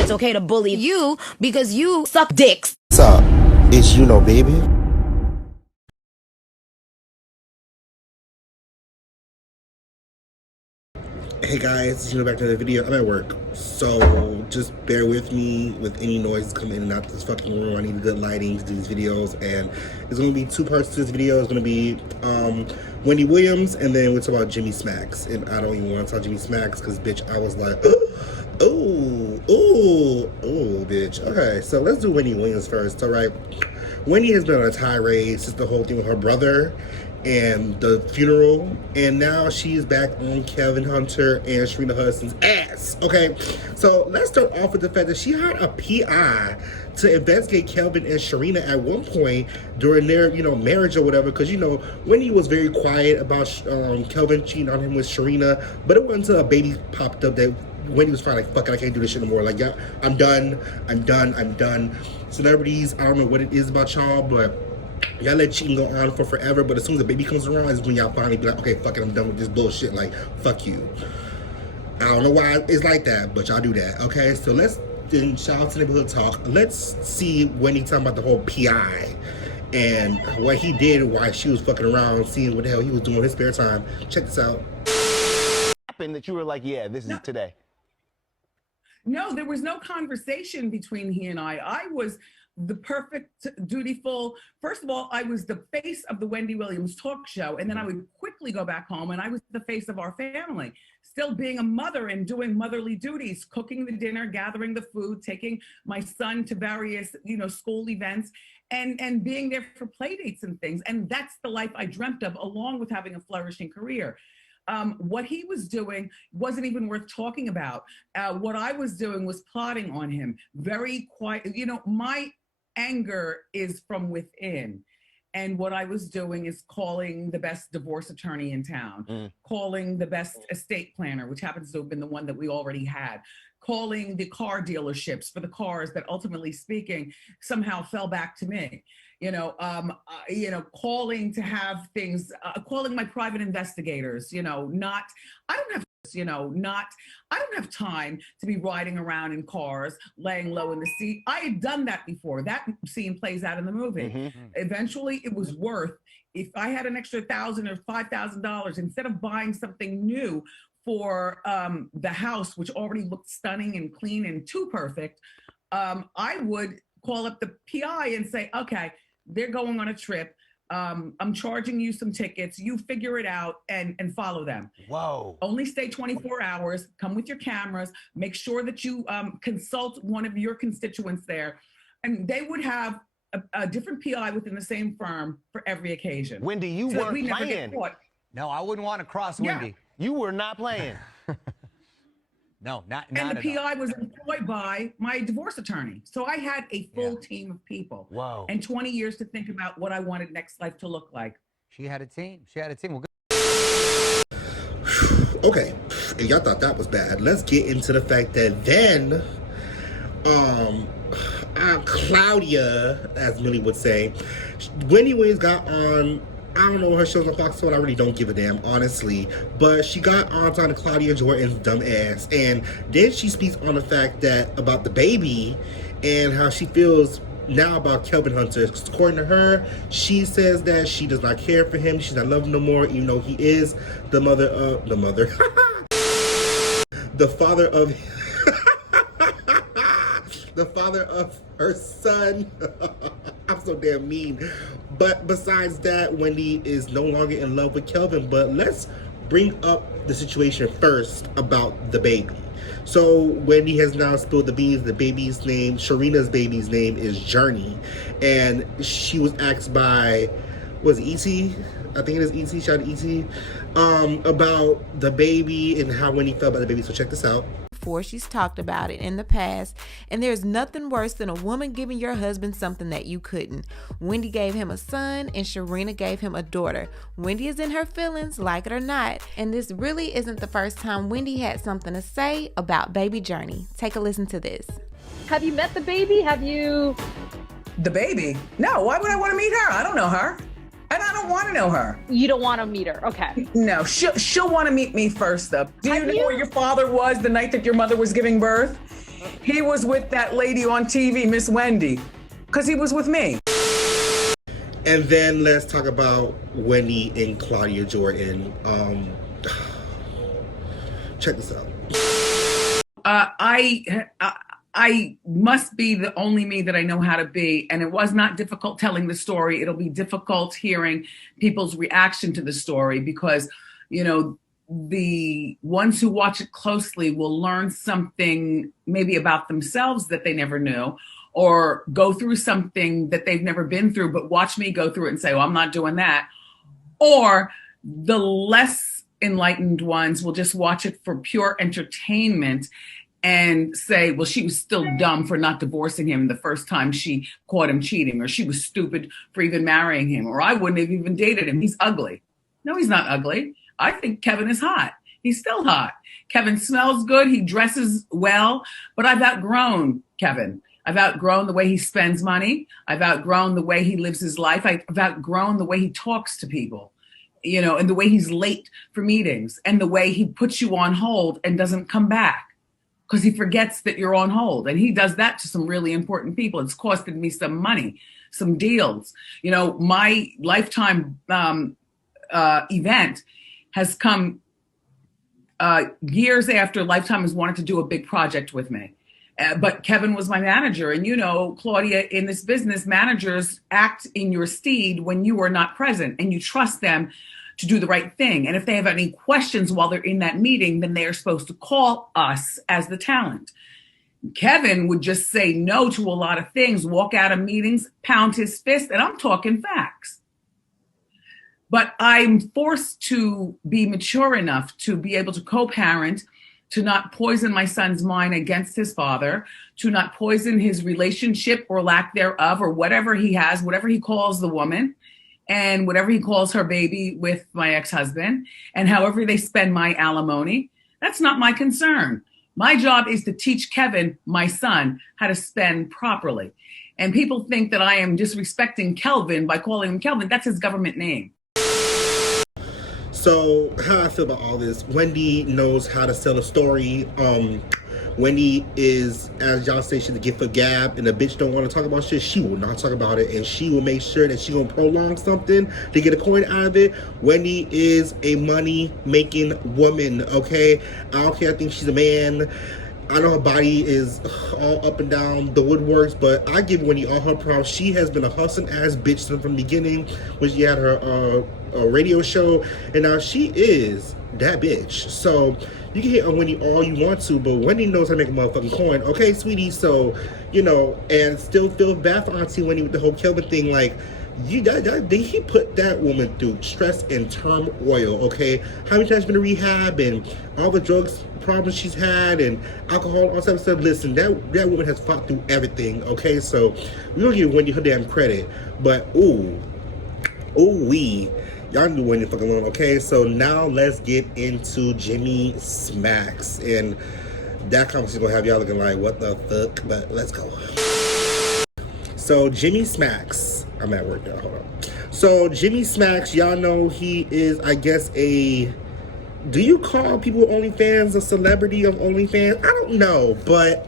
It's okay to bully you because you suck dicks. What's up? It's xo.euno, baby. Hey guys, it's xo.euno back to the video. I'm at work, so just bear with me with any noise coming in and out this fucking room. I need good lighting to do these videos, and there's gonna be two parts to this video. It's gonna be Wendy Williams, and then we'll talk about Jimmy Smacks. And I don't even want to talk Jimmy Smacks because, bitch, I was like, oh, bitch. Okay, so let's do Wendy Williams first. All right, Wendy has been on a tirade since the whole thing with her brother and the funeral, and now she's back on Kelvin Hunter and Sharina Hudson's ass. Okay, so let's start off with the fact that she hired a PI to investigate Kelvin and Sharina at one point during their, marriage or whatever, because, Wendy was very quiet about Kelvin cheating on him with Sharina, but it wasn't until a baby popped up that Wendy was finally like, fuck it, I can't do this shit anymore. Like, yeah, I'm done. Celebrities, I don't know what it is about y'all, but y'all let cheating go on for forever, but as soon as the baby comes around is when y'all finally be like, okay, fuck it, I'm done with this bullshit. Like, fuck you. I don't know why it's like that, but y'all do that. Okay, so let's then shout out to Neighborhood Talk. Let's see Wendy talking about the whole PI and what he did while she was fucking around, seeing what the hell he was doing in his spare time. Check this out. That you were like, yeah, this is today. No, there was no conversation between he and I. I was the perfect, dutiful. First of all, I was the face of the Wendy Williams talk show, and then I would quickly go back home, and I was the face of our family, still being a mother and doing motherly duties, cooking the dinner, gathering the food, taking my son to various, school events, and being there for play dates and things. And that's the life I dreamt of, along with having a flourishing career. What he was doing wasn't even worth talking about. What I was doing was plotting on him, very quiet. My anger is from within. And what I was doing is calling the best divorce attorney in town, calling the best estate planner, which happens to have been the one that we already had, calling the car dealerships for the cars that, ultimately speaking, somehow fell back to me. Calling to have things, calling my private investigators, I don't have time to be riding around in cars, laying low in the seat. I had done that before. That scene plays out in the movie. Eventually it was worth, if I had an extra $1,000 or $5,000, instead of buying something new for the house, which already looked stunning and clean and too perfect, I would call up the PI and say, okay, they're going on a trip. I'm charging you some tickets. You figure it out and follow them. Whoa. Only stay 24 hours. Come with your cameras. Make sure that you consult one of your constituents there. And they would have a different PI within the same firm for every occasion. Wendy, you weren't playing. No, I wouldn't want to cross Wendy. You were not playing. No, not and the PI was employed by my divorce attorney. So I had a full team of people. Wow. And 20 years to think about what I wanted next life to look like. She had a team. Well, Okay, and y'all thought that was bad. Let's get into the fact that then Claudia, as Millie would say, Wendy Williams got on, I don't know her shows on Fox, so I really don't give a damn, honestly. But she got on to Claudia Jordan's dumb ass, and then she speaks on the fact that about the baby and how she feels now about Kelvin Hunter. According to her, she says that she does not care for him. She's not loving him no more, even though he is the father of her son. I'm so damn mean. But besides that, Wendy is no longer in love with Kelvin. But let's bring up the situation first about the baby. So Wendy has now spilled the beans. The baby's name, Sharina's baby's name, is Journey. And she was asked by, was it E.T.? I think it is E.T., shout out E.T., about the baby and how Wendy felt about the baby. So check this out. She's talked about it in the past, and there's nothing worse than a woman giving your husband something that you couldn't. Wendy gave him a son and Sharina gave him a daughter. Wendy is in her feelings, like it or not, and this really isn't the first time Wendy had something to say about baby Journey. Take a listen to this. Have you met the baby? The baby? No, why would I want to meet her? I don't know her. And I don't want to know her. You don't want to meet her, okay. No, she'll want to meet me first, though. Do you know where your father was the night that your mother was giving birth? he was with that lady on TV, Miss Wendy, because he was with me. And then let's talk about Wendy and Claudia Jordan. Check this out. I must be the only me that I know how to be. And it was not difficult telling the story. It'll be difficult hearing people's reaction to the story because, you know, the ones who watch it closely will learn something maybe about themselves that they never knew, or go through something that they've never been through, but watch me go through it and say, oh, I'm not doing that. Or the less enlightened ones will just watch it for pure entertainment and say, well, she was still dumb for not divorcing him the first time she caught him cheating, or she was stupid for even marrying him, or I wouldn't have even dated him. He's ugly. No, he's not ugly. I think Kevin is hot. He's still hot. Kevin smells good. He dresses well, but I've outgrown Kevin. I've outgrown the way he spends money. I've outgrown the way he lives his life. I've outgrown the way he talks to people, you know, and the way he's late for meetings, and the way he puts you on hold and doesn't come back because he forgets that you're on hold. And he does that to some really important people. It's costed me some money, some deals. You know, my lifetime event has come years after Lifetime has wanted to do a big project with me. But Kevin was my manager. And you know, Claudia, in this business, managers act in your stead when you are not present, and you trust them to do the right thing. And if they have any questions while they're in that meeting, then they are supposed to call us as the talent. Kevin would just say no to a lot of things, walk out of meetings, pound his fist, and I'm talking facts. But I'm forced to be mature enough to be able to co-parent, to not poison my son's mind against his father, to not poison his relationship or lack thereof, or whatever he has, whatever he calls the woman, and whatever he calls her baby with my ex-husband, and however they spend my alimony. That's not my concern. My job is to teach Kevin, my son, how to spend properly. And people think that I am disrespecting Kelvin by calling him Kelvin. That's his government name. So how I feel about all this, Wendy knows how to sell a story. Wendy is, as y'all say, she's a gift for gab, and the bitch don't want to talk about shit. She will not talk about it, and she will make sure that she gonna prolong something to get a coin out of it. Wendy is a money-making woman, okay? I don't care, I think she's a man. I know her body is all up and down the woodworks, but I give Wendy all her props. She has been a hustling ass bitch from the beginning when she had her radio show, and now she is that bitch. So you can hate on Wendy all you want to, but Wendy knows how to make a motherfucking coin, okay, sweetie? So, you know, and still feel bad for Auntie Wendy with the whole Kelvin thing. Like, he put that woman through stress and turmoil, okay? How many times been to rehab, and all the drugs problems she's had, and alcohol, all that stuff. Listen, that woman has fought through everything, okay? So we don't give Wendy her damn credit, but y'all need to Wendy fucking alone, okay? So now let's get into Jimmy Smacks, and that conversation gonna have y'all looking like, what the fuck? But let's go. So Jimmy Smacks, I'm at work now, hold on. So Jimmy Smacks, y'all know he is, I guess, do you call people with OnlyFans a celebrity of OnlyFans? I don't know, but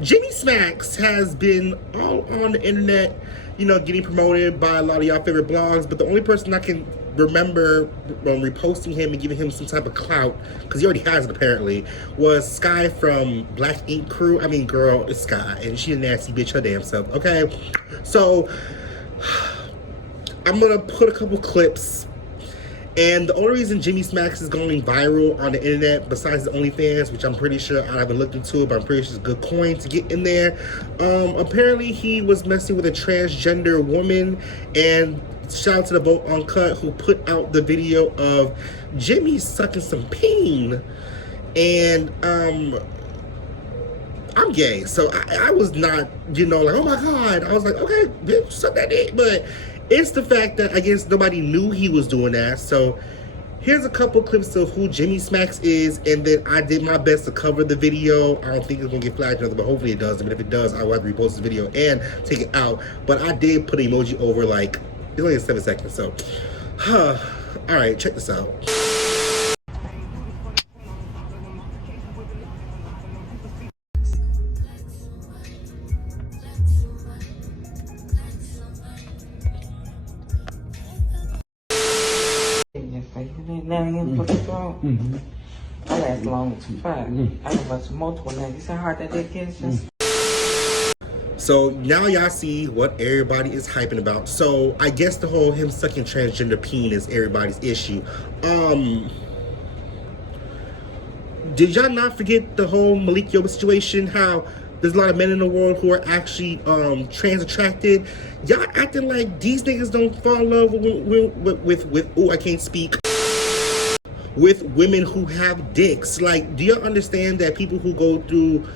Jimmy Smacks has been all on the internet, you know, getting promoted by a lot of y'all favorite blogs, but the only person I can remember reposting him and giving him some type of clout, because he already has it apparently, was Sky from Black Ink Crew. I mean, girl, it's Sky, and she a nasty bitch her damn self, okay? So I'm gonna put a couple clips, and the only reason Jimmy Smacks is going viral on the internet, besides the OnlyFans, which I'm pretty sure I haven't looked into it, but I'm pretty sure it's a good coin to get in there. Apparently he was messing with a transgender woman, and shout out to the Vote Uncut who put out the video of Jimmy sucking some peen, and I'm gay, so I was not, you know, like, oh my god. I was like, okay, bitch, suck that dick. But it's the fact that I guess nobody knew he was doing that. So here's a couple clips of who Jimmy Smacks is, and then I did my best to cover the video. I don't think it's gonna get flagged, but hopefully it does. But if it does, I will have to repost the video and take it out. But I did put an emoji over, like, it's only 7 seconds, so all right, check this out. down here in the throat. I last long as fuck. I done bust multiple niggas. You see how hard that dick is? Just So now y'all see what everybody is hyping about. So I guess the whole him sucking transgender peen is everybody's issue. Did y'all not forget the whole Malik Yoba situation? How there's a lot of men in the world who are actually trans attracted. Y'all acting like these niggas don't fall in love with oh, I can't speak. With women who have dicks. Like, do y'all understand that people who go through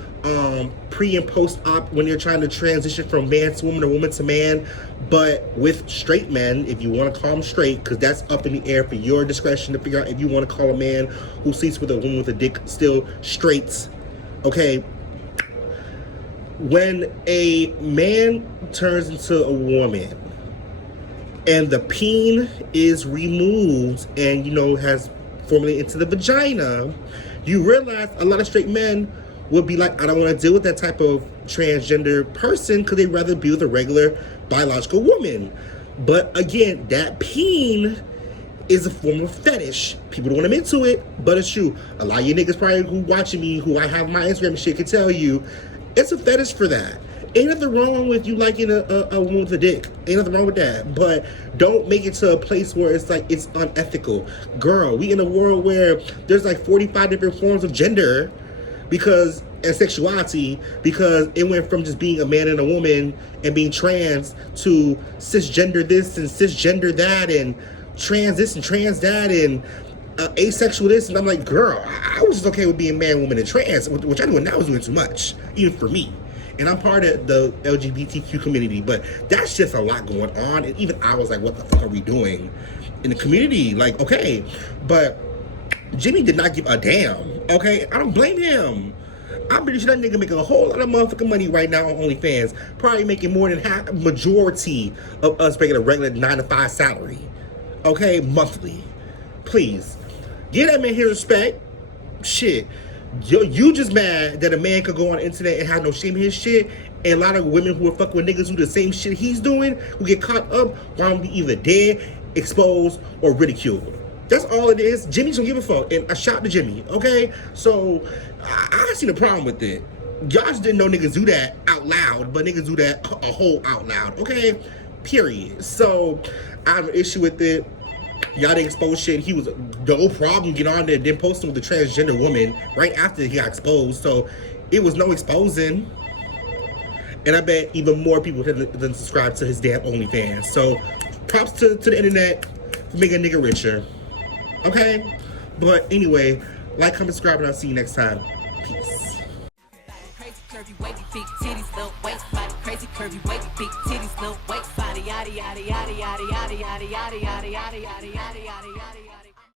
pre and post op when they're trying to transition from man to woman or woman to man, but with straight men, if you want to call them straight, because that's up in the air for your discretion to figure out if you want to call a man who sleeps with a woman with a dick still straight. Okay, when a man turns into a woman and the peen is removed and, you know, has formulated into the vagina, you realize a lot of straight men would be like, I don't want to deal with that type of transgender person because they'd rather be with a regular biological woman. But again, that peen is a form of fetish. People don't want to admit to it, but it's true. A lot of you niggas probably who watching me, who I have my Instagram and shit, can tell you, it's a fetish for that. Ain't nothing wrong with you liking a woman with a dick. Ain't nothing wrong with that. But don't make it to a place where it's like, it's unethical. Girl, we in a world where there's like 45 different forms of gender and sexuality, because it went from just being a man and a woman and being trans to cisgender this and cisgender that and trans this and trans that and asexual this. And I'm like, girl, I was just okay with being man, woman, and trans, which I knew now was doing too much, even for me. And I'm part of the LGBTQ community, but that's just a lot going on. And even I was like, what the fuck are we doing in the community? Like, okay, but Jimmy did not give a damn, okay? I don't blame him. I'm pretty sure that nigga making a whole lot of motherfucking money right now on OnlyFans. Probably making more than half, majority of us making a regular 9-to-5 salary, okay, monthly. Please, give that man his respect. Shit, you just mad that a man could go on the internet and have no shame in his shit, and a lot of women who are fucking with niggas who do the same shit he's doing, who get caught up, want to be either dead, exposed, or ridiculed. That's all it is. Jimmy don't give a fuck, and I shout to Jimmy, okay? So, I seen a problem with it. Y'all just didn't know niggas do that out loud, but niggas do that a whole out loud, okay? Period. So, I have an issue with it. Y'all didn't expose shit. He was no problem get on there, then posting with the transgender woman right after he got exposed. So, it was no exposing. And I bet even more people than subscribe to his damn OnlyFans. So, props to the internet for making a nigga richer. Okay? But anyway, like, comment, subscribe, and I'll see you next time. Peace. Crazy curvy wavy big titties, little waist body. Crazy curvy wavy big titties, little waist body. Yada yada yada yada yada yada yada yada yada yada yada yada yada yada.